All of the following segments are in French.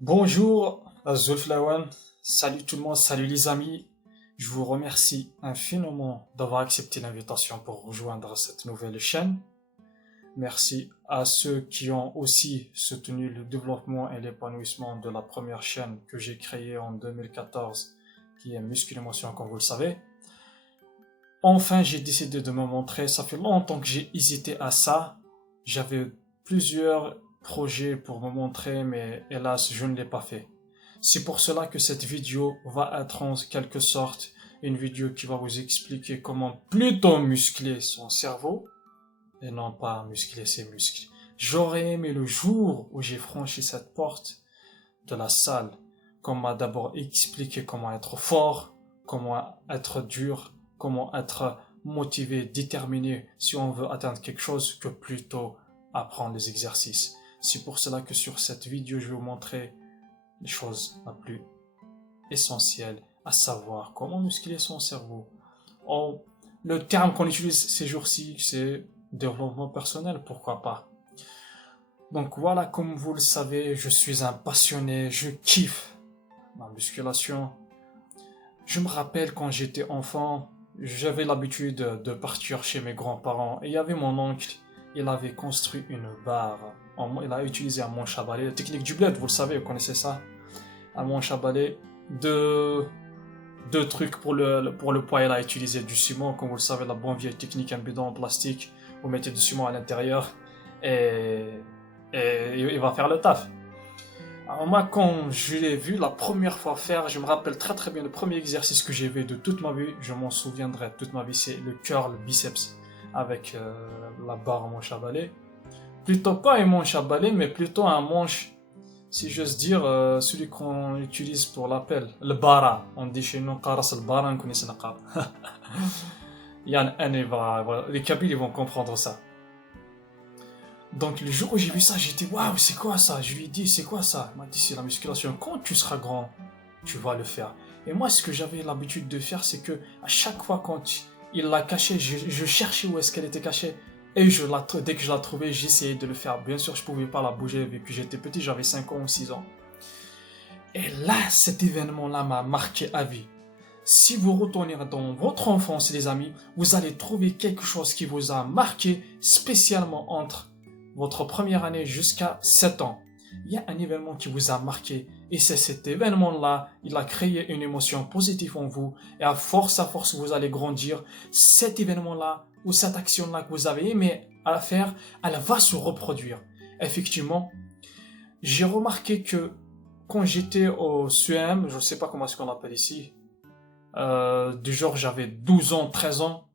Bonjour, Zulflawan. Salut tout le monde, salut les amis. Je vous remercie infiniment d'avoir accepté l'invitation pour rejoindre cette nouvelle chaîne. Merci à ceux qui ont aussi soutenu le développement et l'épanouissement de la première chaîne que j'ai créée en 2014, qui est Muscle Émotion, comme vous le savez. Enfin, j'ai décidé de me montrer. Ça fait longtemps que j'ai hésité à ça. J'avais plusieurs projets pour me montrer, mais hélas, je ne l'ai pas fait. C'est pour cela que cette vidéo va être en quelque sorte une vidéo qui va vous expliquer comment plutôt muscler son cerveau et non pas muscler ses muscles. J'aurais aimé le jour où j'ai franchi cette porte de la salle, qu'on m'a d'abord expliqué comment être fort, comment être dur, comment être motivé, déterminé si on veut atteindre quelque chose, que plutôt apprendre les exercices. C'est pour cela que sur cette vidéo, je vais vous montrer les choses les plus essentielles, à savoir comment muscler son cerveau. Oh, le terme qu'on utilise ces jours-ci, c'est développement personnel, pourquoi pas. Donc voilà, comme vous le savez, je suis un passionné, je kiffe ma musculation. Je me rappelle quand j'étais enfant, j'avais l'habitude de partir chez mes grands-parents et il y avait mon oncle, il avait construit une barre. Il a utilisé un manche à balai, la technique du bled, vous le savez, vous connaissez ça. Un manche à balai, deux trucs pour le poids, il a utilisé du ciment, comme vous le savez, la bonne vieille technique, un bidon en plastique, vous mettez du ciment à l'intérieur et, et il va faire le taf. Alors moi, quand je l'ai vu la première fois faire, je me rappelle très très bien le premier exercice que j'ai vu de toute ma vie, je m'en souviendrai toute ma vie, c'est le curl biceps avec la barre en manche à balai. Plutôt pas un manche à balai, mais plutôt un manche, si j'ose dire, celui qu'on utilise pour l'appel, le bara. On dit chez nous, qaras le bara, on connaît ça. Les Kabyles ils vont comprendre ça. Donc le jour où j'ai vu ça, j'ai dit waouh, c'est quoi ça? Je lui ai dit c'est quoi ça? Il m'a dit c'est la musculation. Quand tu seras grand, tu vas le faire. Et moi, ce que j'avais l'habitude de faire, c'est que à chaque fois quand il l'a cachée, je cherchais où est-ce qu'elle était cachée. Et dès que je la trouvais, j'essayais de le faire. Bien sûr, je pouvais pas la bouger vu que j'étais petit, j'avais 5 ans ou 6 ans. Et là, cet événement-là m'a marqué à vie. Si vous retournez dans votre enfance, les amis, vous allez trouver quelque chose qui vous a marqué spécialement entre votre première année jusqu'à 7 ans. Il y a un événement qui vous a marqué et c'est cet événement-là, il a créé une émotion positive en vous et à force, vous allez grandir. Cet événement-là ou cette action-là que vous avez aimé à la faire, elle va se reproduire. Effectivement, j'ai remarqué que quand j'étais au CEM, je ne sais pas comment est-ce qu'on appelle ici, du genre j'avais 12 ans, 13 ans,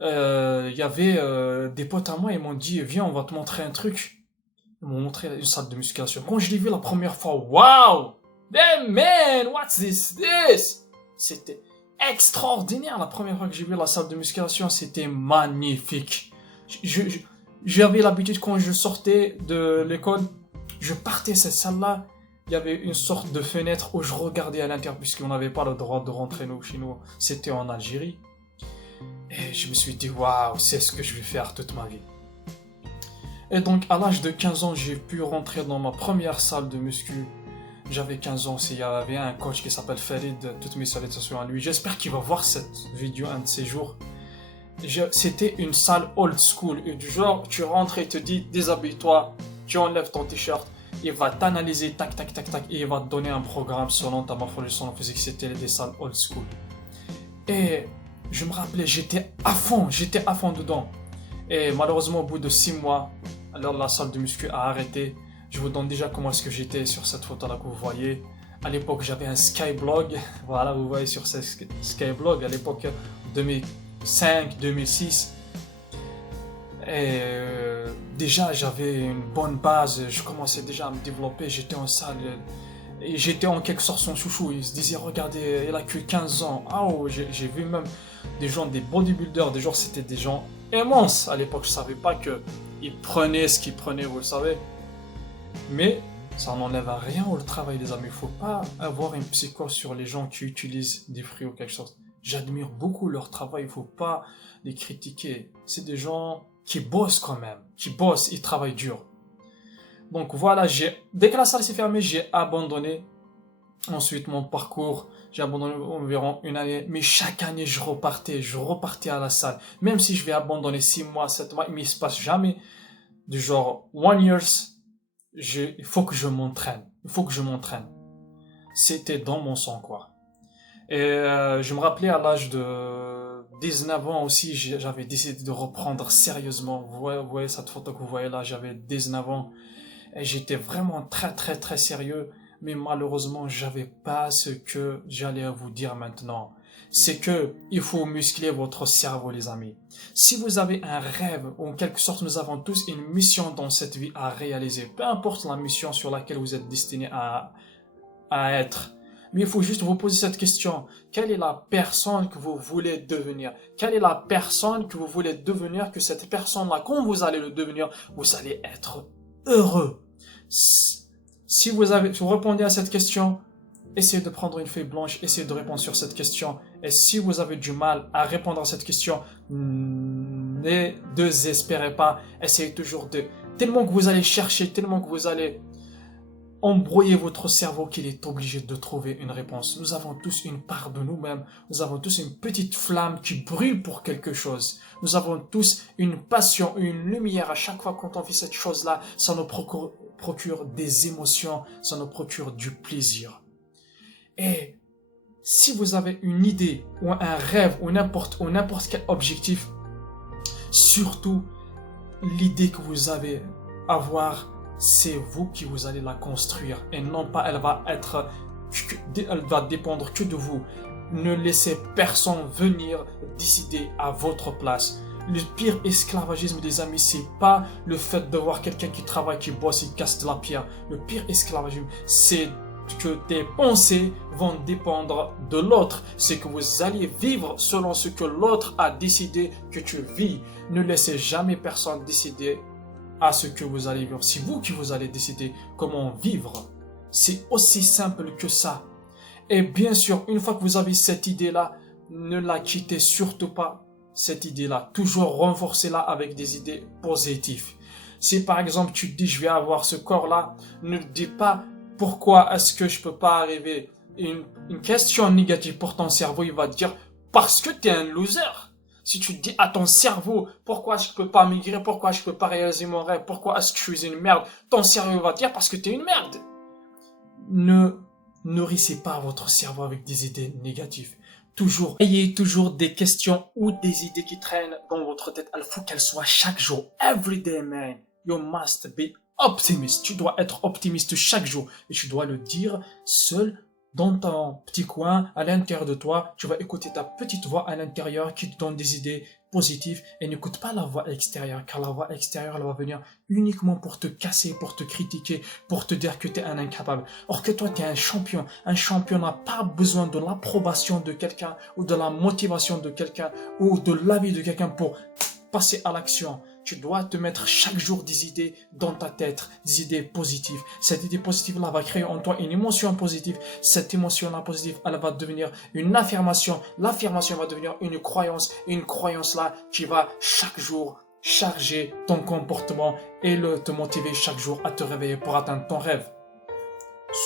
il y avait des potes à moi, ils m'ont dit, viens, on va te montrer un truc. Ils m'ont montré une salle de musculation. Quand je l'ai vu la première fois, wow! Damn man, what's this? C'était extraordinaire la première fois que j'ai vu la salle de musculation, c'était magnifique. J'avais l'habitude quand je sortais de l'école, je partais à cette salle-là, il y avait une sorte de fenêtre où je regardais à l'intérieur puisqu'on n'avait pas le droit de rentrer chez nous, c'était en Algérie. Et je me suis dit, waouh, c'est ce que je vais faire toute ma vie. Et donc, à l'âge de 15 ans, j'ai pu rentrer dans ma première salle de muscu. J'avais 15 ans, il y avait un coach qui s'appelle Farid, toutes mes salutations à lui. J'espère qu'il va voir cette vidéo un de ces jours. C'était une salle old school, du genre, tu rentres et te dis, déshabille-toi, tu enlèves ton t-shirt, il va t'analyser, tac, tac, tac, tac, et il va te donner un programme selon ta morphologie, selon physique. C'était des salles old school. Et je me rappelais, j'étais à fond dedans. Et malheureusement, au bout de 6 mois, alors la salle de muscu a arrêté. Je vous donne déjà comment est-ce que j'étais sur cette photo-là que vous voyez. À l'époque, j'avais un Skyblog. Voilà, vous voyez sur ce Skyblog, à l'époque 2005, 2006. Et déjà, j'avais une bonne base. Je commençais déjà à me développer. J'étais en salle. Et j'étais en quelque sorte son chouchou. Il se disait, regardez, il a que 15 ans. Ah, oh, j'ai vu même des gens, des bodybuilders, des gens, c'était des gens immenses. À l'époque, je savais pas qu'ils prenaient ce qu'ils prenaient, vous le savez. Mais ça n'enlève à rien au travail, les amis. Il faut pas avoir une psychose sur les gens qui utilisent des fruits ou quelque chose. J'admire beaucoup leur travail. Il faut pas les critiquer. C'est des gens qui bossent quand même. Qui bossent, ils travaillent dur. Donc voilà, dès que la salle s'est fermée, j'ai abandonné. Ensuite, mon parcours, j'ai abandonné environ une année. Mais chaque année, je repartais à la salle. Même si je vais abandonner 6 mois, 7 mois, il ne se passe jamais du genre 1 years. Il faut que je m'entraîne. Il faut que je m'entraîne. C'était dans mon sang, quoi. Et je me rappelais à l'âge de 19 ans aussi, j'avais décidé de reprendre sérieusement. Vous voyez cette photo que vous voyez là, j'avais 19 ans. Et j'étais vraiment très très très sérieux. Mais malheureusement, j'avais pas ce que j'allais vous dire maintenant. C'est que il faut muscler votre cerveau, les amis. Si vous avez un rêve, ou en quelque sorte, nous avons tous une mission dans cette vie à réaliser. Peu importe la mission sur laquelle vous êtes destiné à être. Mais il faut juste vous poser cette question. Quelle est la personne que vous voulez devenir? Quelle est la personne que vous voulez devenir? Que cette personne-là, quand vous allez le devenir, vous allez être heureux. Si vous répondez à cette question, essayez de prendre une feuille blanche, essayez de répondre sur cette question. Et si vous avez du mal à répondre à cette question, ne désespérez pas. Essayez toujours tellement que vous allez chercher, tellement que vous allez embrouiller votre cerveau qu'il est obligé de trouver une réponse. Nous avons tous une part de nous-mêmes. Nous avons tous une petite flamme qui brûle pour quelque chose. Nous avons tous une passion, une lumière. À chaque fois quand on fait cette chose-là, ça nous procure des émotions, ça nous procure du plaisir. Et si vous avez une idée ou un rêve ou n'importe quel objectif, surtout l'idée que vous avez à avoir, c'est vous qui vous allez la construire et non pas elle va dépendre que de vous. Ne laissez personne venir décider à votre place. Le pire esclavagisme des amis, c'est pas le fait de voir quelqu'un qui travaille, qui bosse, qui casse de la pierre. Le pire esclavagisme, c'est que tes pensées vont dépendre de l'autre. C'est que vous allez vivre selon ce que l'autre a décidé que tu vis. Ne laissez jamais personne décider à ce que vous allez vivre. C'est vous qui vous allez décider comment vivre. C'est aussi simple que ça. Et bien sûr, une fois que vous avez cette idée-là, ne la quittez surtout pas, cette idée-là. Toujours renforcez-la avec des idées positives. Si par exemple tu te dis je vais avoir ce corps-là, ne dis pas pourquoi est-ce que je peux pas arriver. Une question négative pour ton cerveau, il va te dire parce que tu es un loser. Si tu dis à ton cerveau, pourquoi je peux pas migrer, pourquoi je peux pas réaliser mon rêve, pourquoi est-ce que je suis une merde, ton cerveau va te dire parce que tu es une merde. Ne nourrissez pas votre cerveau avec des idées négatives. Ayez toujours des questions ou des idées qui traînent dans votre tête. Il faut qu'elles soient chaque jour. Every day, man. You must be optimist. Tu dois être optimiste chaque jour. Et tu dois le dire seul dans ton petit coin, à l'intérieur de toi. Tu vas écouter ta petite voix à l'intérieur qui te donne des idées positives et n'écoute pas la voix extérieure, car la voix extérieure, elle va venir uniquement pour te casser, pour te critiquer, pour te dire que tu es un incapable. Or que toi, tu es un champion. Un champion n'a pas besoin de l'approbation de quelqu'un ou de la motivation de quelqu'un ou de l'avis de quelqu'un pour passer à l'action. Tu dois te mettre chaque jour des idées dans ta tête, des idées positives. Cette idée positive-là va créer en toi une émotion positive. Cette émotion-là positive, elle va devenir une affirmation. L'affirmation va devenir une croyance. Et une croyance-là qui va chaque jour charger ton comportement et te motiver chaque jour à te réveiller pour atteindre ton rêve.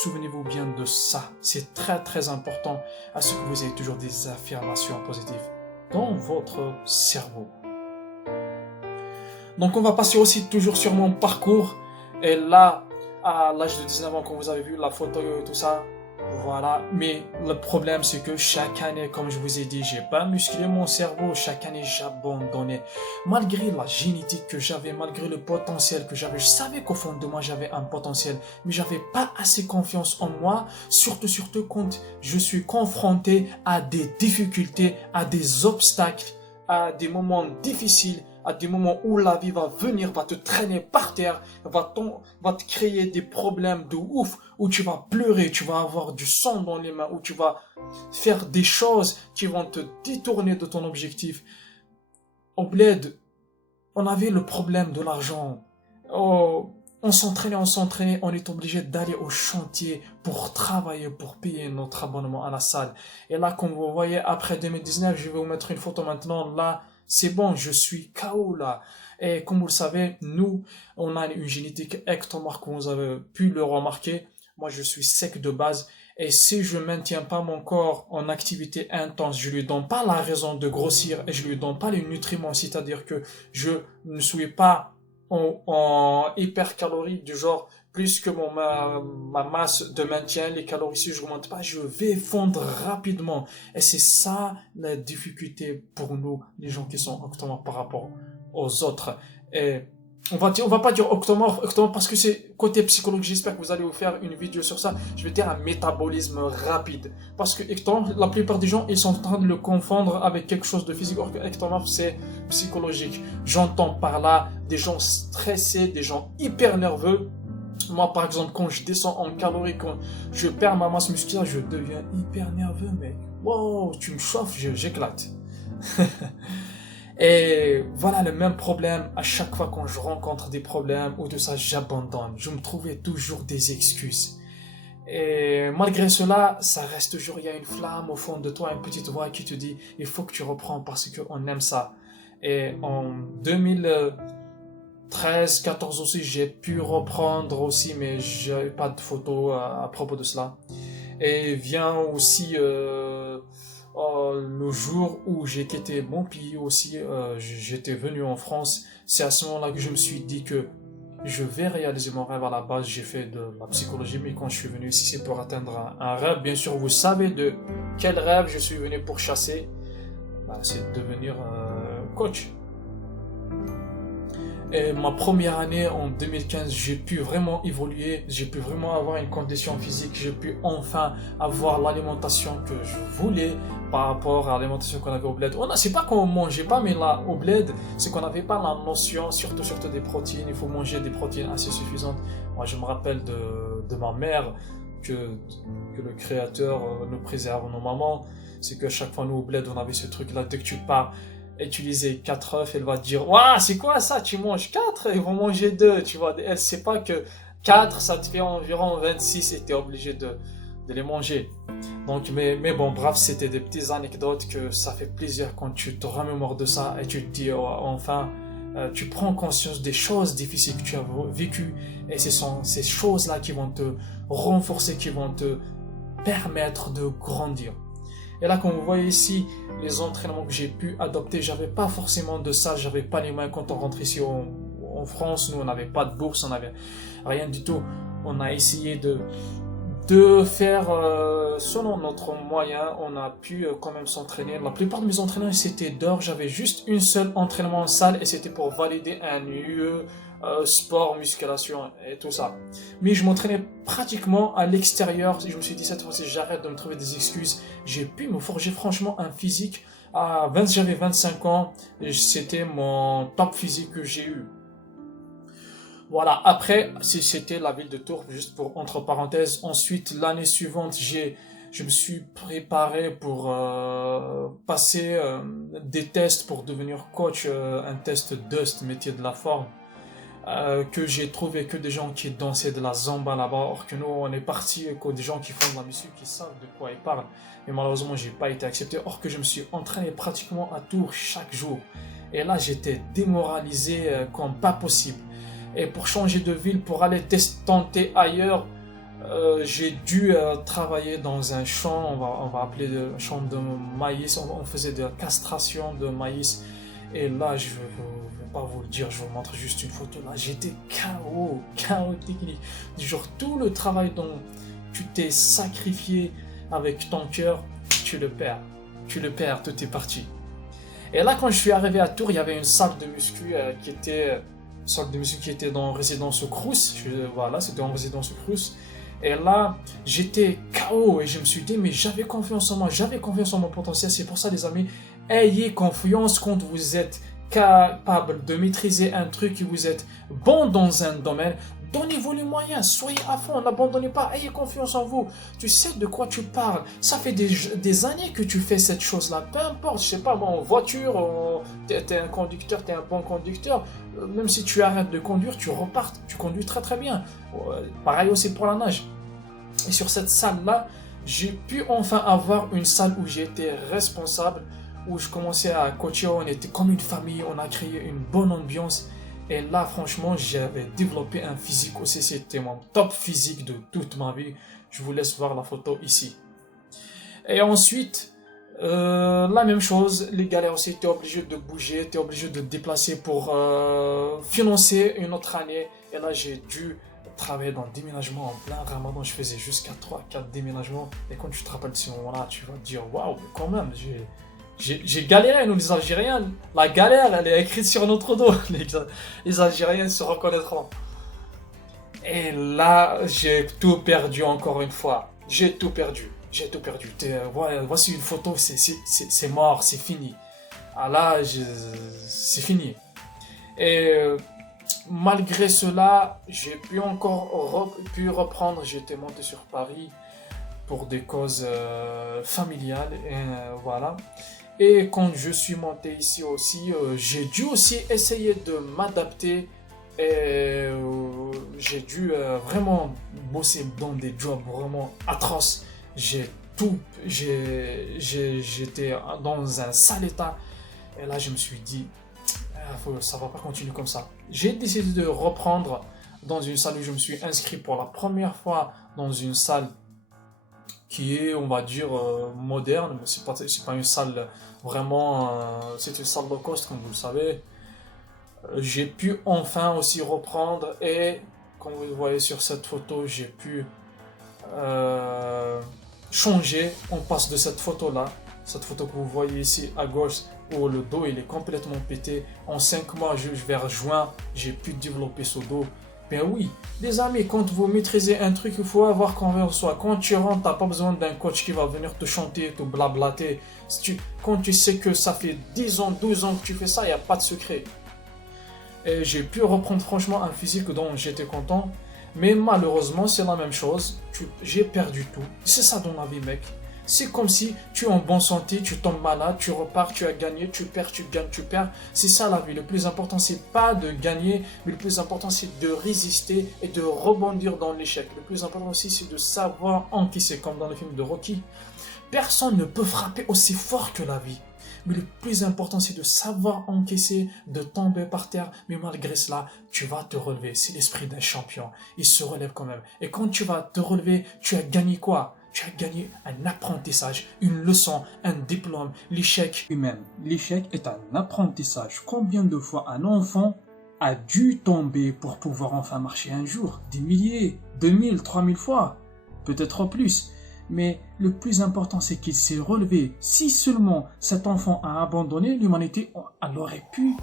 Souvenez-vous bien de ça. C'est très très important à ce que vous ayez toujours des affirmations positives dans votre cerveau. Donc on va passer aussi toujours sur mon parcours. Et là, à l'âge de 19 ans, quand vous avez vu la photo et tout ça, voilà. Mais le problème, c'est que chaque année, comme je vous ai dit, j'ai pas musclé mon cerveau. Chaque année, j'abandonnais. Malgré la génétique que j'avais, malgré le potentiel que j'avais, je savais qu'au fond de moi, j'avais un potentiel. Mais j'avais pas assez confiance en moi. Surtout quand je suis confronté à des difficultés, à des obstacles, à des moments difficiles, à des moments où la vie va venir, va te traîner par terre, va te créer des problèmes de ouf, où tu vas pleurer, tu vas avoir du sang dans les mains, où tu vas faire des choses qui vont te détourner de ton objectif. Au bled, on avait le problème de l'argent. Oh, on s'entraînait, on est obligé d'aller au chantier pour travailler, pour payer notre abonnement à la salle. Et là, comme vous voyez, après 2019, je vais vous mettre une photo maintenant, là, c'est bon, je suis KO là. Et comme vous le savez, nous, on a une génétique ectomorphe, comme vous avez pu le remarquer. Moi, je suis sec de base. Et si je maintiens pas mon corps en activité intense, je lui donne pas la raison de grossir et je lui donne pas les nutriments, c'est-à-dire que je ne suis pas en hypercalorie du genre plus que ma masse de maintien, les calories, si je augmente pas, je vais fondre rapidement. Et c'est ça la difficulté pour nous, les gens qui sont octomorphes par rapport aux autres. Et on va pas dire octomorphe parce que c'est côté psychologue. J'espère que vous allez vous faire une vidéo sur ça. Je vais dire un métabolisme rapide. Parce que ectomorphe, la plupart des gens, ils sont en train de le confondre avec quelque chose de physique. Or que ectomorphe, c'est psychologique. J'entends par là des gens stressés, des gens hyper nerveux. Moi, par exemple, quand je descends en calories, quand je perds ma masse musculaire, je deviens hyper nerveux, mec. Wow, tu me chauffes, j'éclate. Et voilà le même problème. À chaque fois quand je rencontre des problèmes ou tout ça, j'abandonne. Je me trouvais toujours des excuses. Et malgré cela, ça reste toujours, il y a une flamme au fond de toi, une petite voix qui te dit, il faut que tu reprends parce qu'on aime ça. Et en 2013, 14 aussi, j'ai pu reprendre aussi, mais j'ai pas de photos à propos de cela. Et vient aussi le jour où j'ai quitté mon pays aussi, j'étais venu en France. C'est à ce moment-là que je me suis dit que je vais réaliser mon rêve. À la base, j'ai fait de la psychologie, mais quand je suis venu ici, c'est pour atteindre un rêve. Bien sûr, vous savez de quel rêve je suis venu pour chasser. C'est de devenir coach. Et ma première année en 2015, j'ai pu vraiment évoluer, j'ai pu vraiment avoir une condition physique, j'ai pu enfin avoir l'alimentation que je voulais par rapport à l'alimentation qu'on avait au bled. C'est pas qu'on mangeait pas, mais là, au bled, c'est qu'on n'avait pas la notion, surtout des protéines. Il faut manger des protéines assez suffisantes. Moi, je me rappelle de ma mère que le créateur nous préserve, nos mamans. C'est que chaque fois, nous, au bled, on avait ce truc-là, dès que tu pars, utiliser 4 œufs, elle va dire waouh, c'est quoi ça, tu manges 4, ils vont manger 2, tu vois. Elle sait pas que 4 ça te fait environ 26 et tu es obligé de les manger. Donc mais bon, bref, c'était des petites anecdotes que ça fait plaisir quand tu te remémores de ça et tu te dis enfin tu prends conscience des choses difficiles que tu as vécues et ce sont ces choses-là qui vont te renforcer, qui vont te permettre de grandir. Et là, comme vous voyez ici, les entraînements que j'ai pu adopter, j'avais pas forcément de ça, j'avais pas les moyens quand on rentre ici en France. Nous, on n'avait pas de bourse, on n'avait rien du tout. On a essayé de faire selon notre moyen. On a pu quand même s'entraîner. La plupart de mes entraînements, c'était dehors. J'avais juste une seule entraînement en salle et c'était pour valider un UE, sport, musculation et tout ça. Mais je m'entraînais pratiquement à l'extérieur. Je me suis dit cette fois-ci, j'arrête de me trouver des excuses. J'ai pu me forger franchement un physique. J'avais 25 ans et c'était mon top physique que j'ai eu. Voilà, après, c'était la ville de Tours, juste pour entre parenthèses. Ensuite, l'année suivante, je me suis préparé pour passer des tests pour devenir coach, un test DUST, métier de la forme, que j'ai trouvé que des gens qui dansaient de la zamba là-bas, or que nous, on est parti que des gens qui font de la musique, qui savent de quoi ils parlent. Mais malheureusement, j'ai pas été accepté, or que je me suis entraîné pratiquement à Tours chaque jour. Et là, j'étais démoralisé comme pas possible. Et pour changer de ville, pour aller tenter ailleurs, j'ai dû travailler dans un champ, on va appeler le champ de maïs. On faisait de la castration de maïs. Et là, je ne vais pas vous le dire, je vous montre juste une photo. Là, j'étais KO technique. Genre, tout le travail dont tu t'es sacrifié avec ton cœur, tu le perds. Tu le perds, tout est parti. Et là, quand je suis arrivé à Tours, il y avait une salle de muscu qui était dans résidence Crous. Voilà, c'était en résidence Crous. Et là, j'étais KO et je me suis dit, mais j'avais confiance en moi, j'avais confiance en mon potentiel. C'est pour ça, les amis, ayez confiance quand vous êtes capable de maîtriser un truc et vous êtes bon dans un domaine. Donnez-vous les moyens, soyez à fond, n'abandonnez pas, ayez confiance en vous. Tu sais de quoi tu parles. Ça fait des années que tu fais cette chose-là. Peu importe, je sais pas, en voiture, t'es un conducteur, t'es un bon conducteur. Même si tu arrêtes de conduire, tu repars, tu conduis très très bien. Pareil aussi pour la nage. Et sur cette salle-là, j'ai pu enfin avoir une salle où j'ai été responsable, où je commençais à coacher, on était comme une famille, on a créé une bonne ambiance. Et là, franchement, j'avais développé un physique aussi, c'était mon top physique de toute ma vie. Je vous laisse voir la photo ici. Et ensuite, la même chose, les galères aussi, tu es obligé de bouger, tu es obligé de te déplacer pour financer une autre année. Et là, j'ai dû travailler dans le déménagement en plein ramadan. Je faisais jusqu'à 3-4 déménagements. Et quand tu te rappelles de ce moment-là, tu vas te dire, waouh, mais quand même, j'ai galéré, nous les Algériens. La galère, elle est écrite sur notre dos. Les Algériens se reconnaîtront. Et là, j'ai tout perdu encore une fois. J'ai tout perdu. Voici une photo, c'est mort, c'est fini. Ah là, c'est fini. Et malgré cela, j'ai pu encore reprendre. J'étais monté sur Paris pour des causes familiales. Et voilà. Et quand je suis monté ici aussi, j'ai dû aussi essayer de m'adapter. Et j'ai dû vraiment bosser dans des jobs vraiment atroces. J'étais dans un sale état. Et là, je me suis dit, ça va pas continuer comme ça. J'ai décidé de reprendre dans une salle où je me suis inscrit pour la première fois dans une salle qui est, on va dire, moderne. Mais c'est pas une salle vraiment, c'est une salle low cost, comme vous le savez. J'ai pu enfin aussi reprendre et comme vous le voyez sur cette photo, j'ai pu changer. On passe de cette photo là, cette photo que vous voyez ici à gauche où le dos il est complètement pété. En 5 mois, vers juin, j'ai pu développer ce dos. Ben oui, les amis, quand vous maîtrisez un truc, il faut avoir confiance en soi. Quand tu rentres, t'as pas besoin d'un coach qui va venir te chanter, te blablater. Quand tu sais que ça fait 10 ans, 12 ans que tu fais ça, il n'y a pas de secret. Et j'ai pu reprendre franchement un physique dont j'étais content. Mais malheureusement, c'est la même chose. J'ai perdu tout. C'est ça dans la vie, mec. C'est comme si tu es en bonne santé, tu tombes malade, tu repars, tu as gagné, tu perds, tu gagnes, tu perds. C'est ça la vie. Le plus important, c'est pas de gagner, mais le plus important, c'est de résister et de rebondir dans l'échec. Le plus important aussi, c'est de savoir encaisser, comme dans le film de Rocky. Personne ne peut frapper aussi fort que la vie. Mais le plus important, c'est de savoir encaisser, de tomber par terre. Mais malgré cela, tu vas te relever. C'est l'esprit d'un champion. Il se relève quand même. Et quand tu vas te relever, tu as gagné quoi? Tu as gagné un apprentissage, une leçon, un diplôme, l'échec humain. L'échec est un apprentissage. Combien de fois un enfant a dû tomber pour pouvoir enfin marcher un jour? Des milliers, 2000, 3000 fois, peut-être plus. Mais le plus important, c'est qu'il s'est relevé. Si seulement cet enfant a abandonné, l'humanité elle aurait pu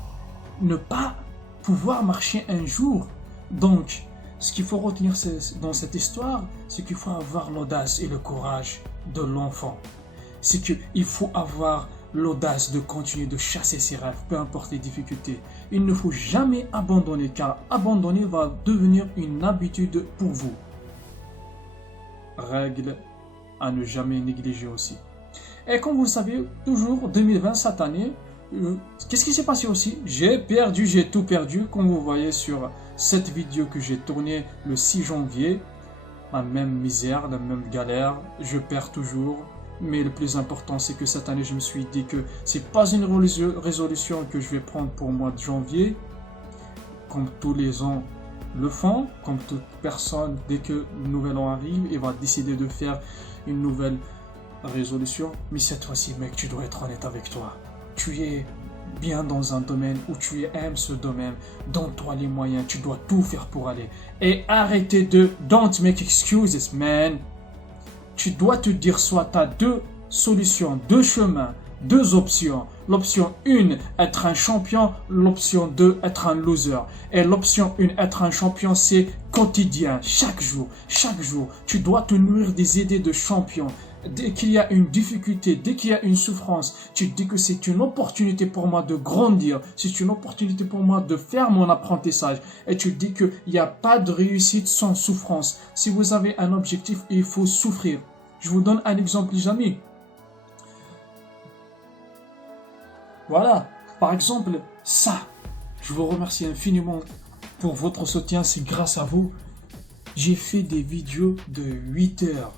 ne pas pouvoir marcher un jour. Donc, ce qu'il faut retenir dans cette histoire, c'est qu'il faut avoir l'audace et le courage de l'enfant. C'est qu'il faut avoir l'audace de continuer de chasser ses rêves, peu importe les difficultés. Il ne faut jamais abandonner, car abandonner va devenir une habitude pour vous. Règle à ne jamais négliger aussi. Et comme vous le savez, toujours 2020, cette année, qu'est-ce qui s'est passé aussi? J'ai tout perdu, comme vous voyez sur cette vidéo que j'ai tournée le 6 janvier. La même misère, la même galère, je perds toujours. Mais le plus important, c'est que cette année, je me suis dit que c'est pas une résolution que je vais prendre pour le mois de janvier, comme tous les ans le font, comme toute personne, dès que le nouvel an arrive, il va décider de faire une nouvelle résolution. Mais cette fois-ci, mec, tu dois être honnête avec toi. Tu es bien dans un domaine où tu aimes ce domaine, donne-toi les moyens, tu dois tout faire pour aller. Et arrêtez de don't make excuses, man. Tu dois te dire soit tu as deux solutions, deux chemins, deux options. L'option 1, être un champion. L'option 2, être un loser. Et l'option 1, être un champion, c'est quotidien, chaque jour. Chaque jour, tu dois te nourrir des idées de champion. Dès qu'il y a une difficulté, dès qu'il y a une souffrance, tu te dis que c'est une opportunité pour moi de grandir. C'est une opportunité pour moi de faire mon apprentissage. Et tu te dis qu'il n'y a pas de réussite sans souffrance. Si vous avez un objectif, il faut souffrir. Je vous donne un exemple, les amis. Voilà, par exemple, ça. Je vous remercie infiniment pour votre soutien. C'est grâce à vous. J'ai fait des vidéos de 8 heures.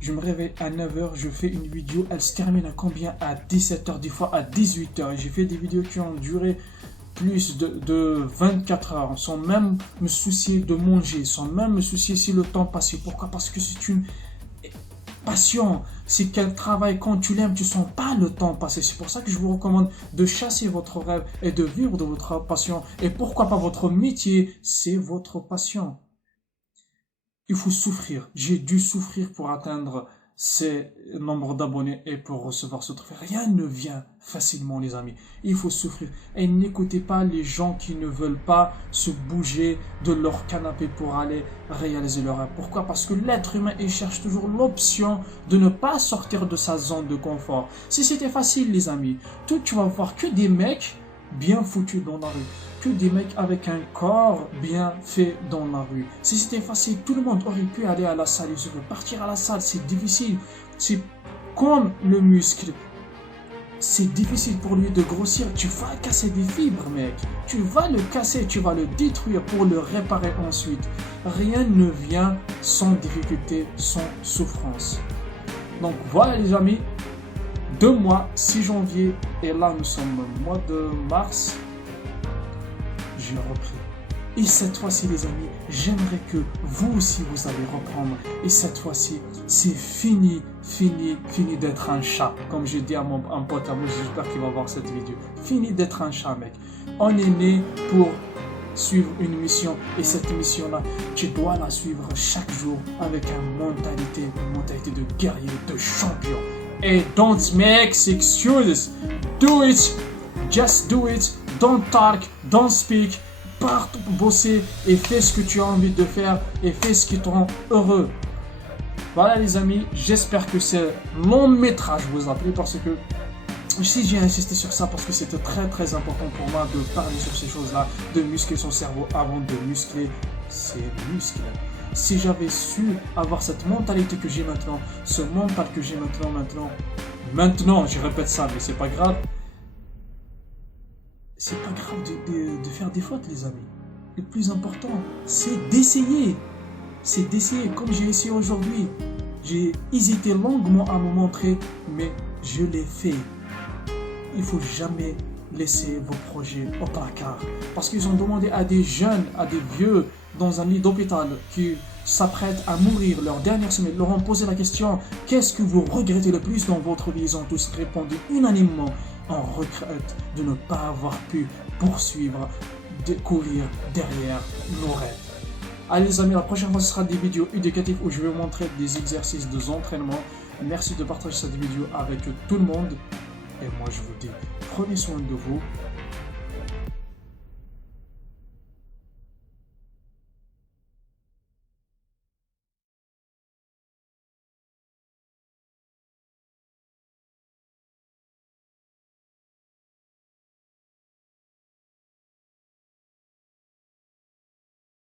je me réveille à 9h, je fais une vidéo, elle se termine à combien? À 17h, des fois à 18h. J'ai fait des vidéos qui ont duré plus de 24 heures, sans même me soucier de manger, sans même me soucier si le temps passait. Pourquoi? Parce que c'est une passion. C'est quel travail, quand tu l'aimes, tu sens pas le temps passer. C'est pour ça que je vous recommande de chasser votre rêve et de vivre de votre passion. Et pourquoi pas votre métier, c'est votre passion. Il faut souffrir. J'ai dû souffrir pour atteindre ces nombres d'abonnés et pour recevoir ce trophée. Rien ne vient facilement, les amis. Il faut souffrir. Et n'écoutez pas les gens qui ne veulent pas se bouger de leur canapé pour aller réaliser leur rêve. Pourquoi? Parce que l'être humain, il cherche toujours l'option de ne pas sortir de sa zone de confort. Si c'était facile, les amis, tu vas voir que des mecs bien foutus dans la rue, que des mecs avec un corps bien fait dans la rue. Si c'était facile, tout le monde aurait pu aller à la salle. Il veut partir à la salle, c'est difficile. C'est comme le muscle. C'est difficile pour lui de grossir. Tu vas casser des fibres, mec. Tu vas le casser, tu vas le détruire pour le réparer ensuite. Rien ne vient sans difficulté, sans souffrance. Donc voilà, les amis. 2 mois, 6 janvier, et là nous sommes au mois de mars. J'ai repris. Et cette fois-ci, les amis, j'aimerais que vous aussi vous allez reprendre. Et cette fois-ci, c'est fini d'être un chat. Comme j'ai dit à un pote à moi, j'espère qu'il va voir cette vidéo. Fini d'être un chat, mec. On est né pour suivre une mission. Et cette mission-là, tu dois la suivre chaque jour avec une mentalité de guerrier, de champion. Et don't make excuses. Do it. Just do it. Don't talk. Don't speak. Pars bosser et fais ce que tu as envie de faire et fais ce qui te rend heureux. Voilà, les amis. J'espère que c'est long métrage, vous appelez, parce que si j'ai insisté sur ça, parce que c'était très important pour moi de parler sur ces choses-là, de muscler son cerveau avant de muscler ses muscles. Si j'avais su avoir cette mentalité que j'ai maintenant, ce mental que j'ai maintenant, je répète ça, mais c'est pas grave. C'est pas grave de faire des fautes, les amis. Le plus important, c'est d'essayer. C'est d'essayer, comme j'ai essayé aujourd'hui. J'ai hésité longuement à me montrer, mais je l'ai fait. Il faut jamais laisser vos projets au placard. Parce qu'ils ont demandé à des jeunes, à des vieux, dans un lit d'hôpital, qui s'apprêtent à mourir leur dernière semaine, leur ont posé la question: qu'est-ce que vous regrettez le plus dans votre vie? Ils ont tous répondu unanimement: on regrette de ne pas avoir pu poursuivre, de courir derrière nos rêves. Allez, les amis, la prochaine fois ce sera des vidéos éducatives où je vais vous montrer des exercices d'entraînement. Merci de partager cette vidéo avec tout le monde. Et moi je vous dis, prenez soin de vous.